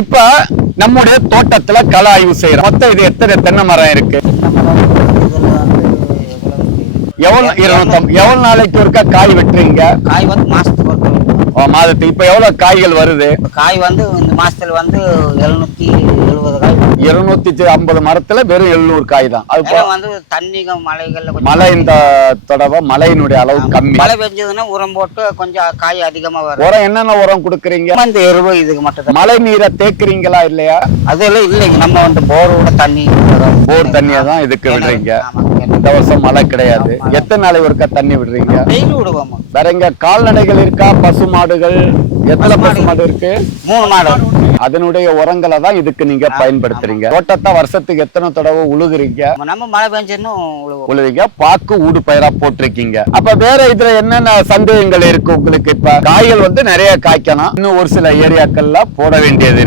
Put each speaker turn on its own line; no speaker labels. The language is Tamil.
இப்ப நம்முடைய தோட்டத்துல கள ஆய்வு செய்யற மொத்த இது எத்தனை தென்னை மரம் இருக்கு எவ்வளவு நாளைக்கு ஒருக்கா காய் வெட்டுறீங்க
காய் வந்து மாசத்துக்கு
மாதத்துக்கு இப்ப எவ்வளவு காய்கள் வருது
காய் வந்து இந்த மாசத்துல வந்து
இருநூத்தி ஐம்பது மரத்துல வெறும் எழுநூறு காய் தான்
அது வந்து தண்ணி மலைகள்ல
மழை இந்த தடவை மழையினுடைய அளவு கம்மி
மழை பெஞ்சதுன்னா உரம் போட்டு கொஞ்சம் காய் அதிகமா வரும்
உரம் என்னென்ன உரம் கொடுக்குறீங்க
இந்த எருவு இதுக்கு மட்டும்
மழை நீரை தேக்குறீங்களா இல்லையா
அதெல்லாம் இல்லைங்க நம்ம வந்து போரோட தண்ணி
போர் தண்ணியை தான் இதுக்கு விடுறீங்க இந்த வருஷம் மழை கிடையாது எத்தனை நாளை ஒருக்கா தண்ணி விடுறீங்க வேற எங்க கால்நடைகள் இருக்கா பசு மாடுகள் எத்தனை பசு மாடு இருக்கு மூணு மாடு அதனுடைய உரங்களை தான் இதுக்கு நீங்க பயன்படுத்துறீங்க தோட்டத்தை வருஷத்துக்கு எத்தனை தடவை உழுகுறீங்க
நம்ம மழை பெஞ்சுன்னு
உழுவீங்க பாக்கு ஊடு பயிரா போட்டிருக்கீங்க அப்ப வேற இதுல என்னென்ன சந்தேகங்கள் இருக்கு உங்களுக்கு இப்ப காய்கள் வந்து நிறைய காய்க்கணும் இன்னும் ஒரு சில ஏரியாக்கள்ல போட வேண்டியது